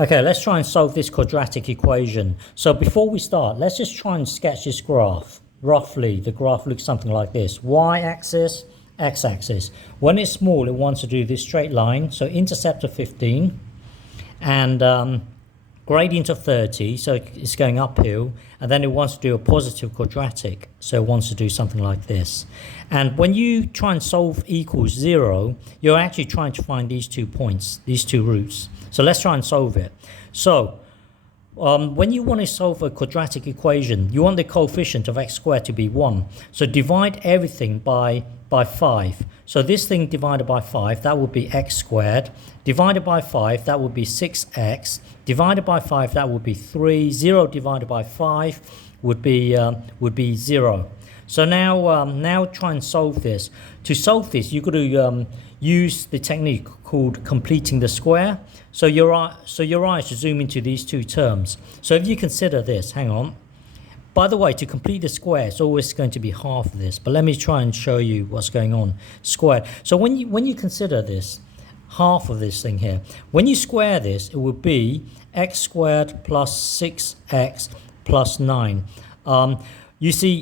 Okay, let's try and solve this quadratic equation. So before we start, let's just try and sketch this graph. Roughly, the graph looks something like this. Y-axis, x-axis. When it's small, it wants to do this straight line. So intercept of 15 and gradient of 30. So it's going uphill. And then it wants to do a positive quadratic. So it wants to do something like this. And when you try and solve equals 0, you're actually trying to find these 2 points, these 2 roots. So let's try and solve it. So when you want to solve a quadratic equation, you want the coefficient of x squared to be 1. So divide everything by 5. So this thing divided by 5, that would be x squared. Divided by 5, that would be 6x. Divided by 5, that would be 3. 0 divided by 5 would be 0. So now try and solve this. To solve this, you've got to use the technique called completing the square. So your eyes should zoom into these 2 terms. So if you consider this, hang on. By the way, to complete the square, it's always going to be half of this. But let me try and show you what's going on. Squared. So when you consider this, half of this thing here, when you square this, it would be x squared plus 6x plus 9. You see,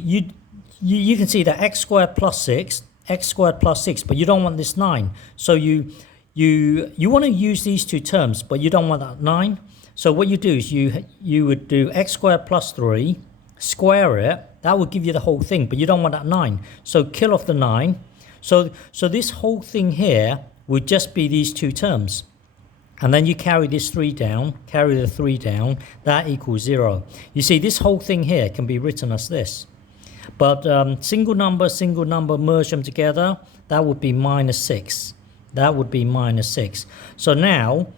you can see that x squared plus 6, x squared plus 6, but you don't want this 9. So you want to use these 2 terms, but you don't want that 9. So what you do is you would do x squared plus 3, square it. That would give you the whole thing, but you don't want that 9. So kill off the 9. So this whole thing here would just be these 2 terms. And then you carry this 3 down, carry the 3 down, that equals 0. You see, this whole thing here can be written as this. But single number, merge them together, that would be minus 6. That would be minus 6. So now,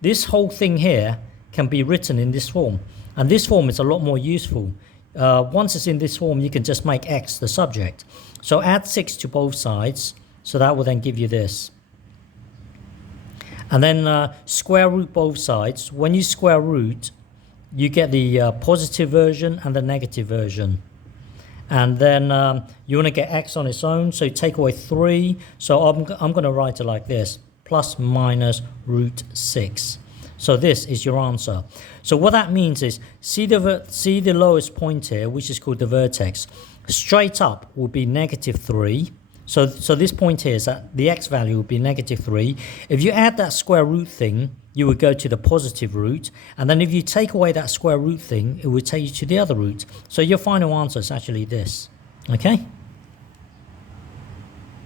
this whole thing here can be written in this form. And this form is a lot more useful. Once it's in this form, you can just make x the subject. So add 6 to both sides. So that will then give you this. And then square root both sides. When you square root, you get the positive version and the negative version. And then you want to get x on its own, so you take away 3. So I'm going to write it like this, plus minus root 6. So this is your answer. So what that means is, see the lowest point here, which is called the vertex. Straight up will be negative 3. So this point here is that the x value would be negative 3. If you add that square root thing, you would go to the positive root. And then if you take away that square root thing, it would take you to the other root. So your final answer is actually this. Okay?